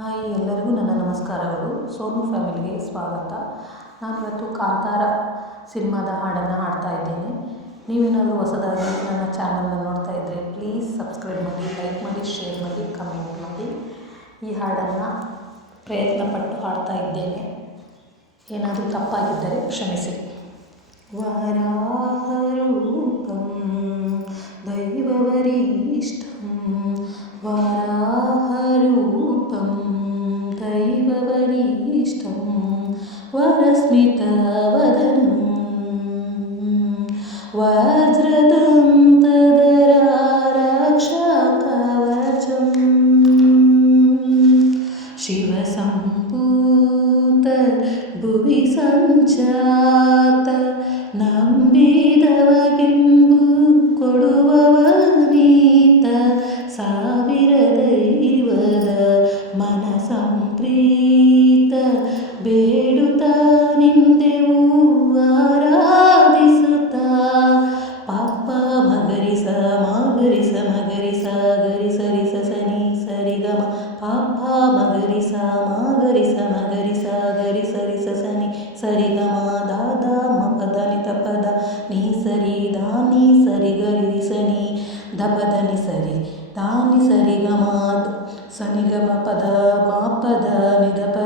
Hi ಎಲ್ಲರಿಗೂ ನನ್ನ ನಮಸ್ಕಾರಗಳು. ಸೋನು ಫ್ಯಾಮಿಲಿಗೆ ಸ್ವಾಗತ. ನಾನಿವತ್ತು ಕಾಂತಾರ ಸಿನಿಮಾದ ಹಾಡನ್ನು ಹಾಡ್ತಾ ಇದ್ದೀನಿ. ನೀವೇನಾದರೂ ಹೊಸದಾಗಿ ನನ್ನ ಚಾನಲ್ನ ನೋಡ್ತಾ ಇದ್ದರೆ ಪ್ಲೀಸ್ ಸಬ್ಸ್ಕ್ರೈಬ್ ಮಾಡಿ, ಲೈಕ್ ಮಾಡಿ, ಶೇರ್ ಮಾಡಿ, ಕಮೆಂಟ್ ಮಾಡಿ. ಈ ಹಾಡನ್ನು ಪ್ರಯತ್ನಪಟ್ಟು ಹಾಡ್ತಾ ಇದ್ದೇನೆ. ಏನಾದರೂ ತಪ್ಪಾಗಿದ್ದರೆ ಕ್ಷಮಿಸಿ. ವರಾಹರೂಪಂ, ದೈವವರಿಷ್ಠಂ ವಾರ वज्रदं वज्रतं तदरारक्षवचिवसम्पूत भुवि सञ्जात नम्बिदवगे ಸರಿಗಮ ಪಾಪ ಸ ಮಗರಿ ಸ ಗರಿ ಸರಿ ಸ ಸನಿ ಗಮ, ದಾದ ಪದ ನಿ ತ ಪದ ನೀ ಸರಿ, ದಾನಿ, ಸರಿ ಗರಿ ಸನಿ. ದಪದ, ನಿ ಸರಿ, ದಾನಿ, ಸರಿ ಗಮ. ಸನಿ ಗಮ, ಪದ ಮಾ ಪದ ನಿ ಪದ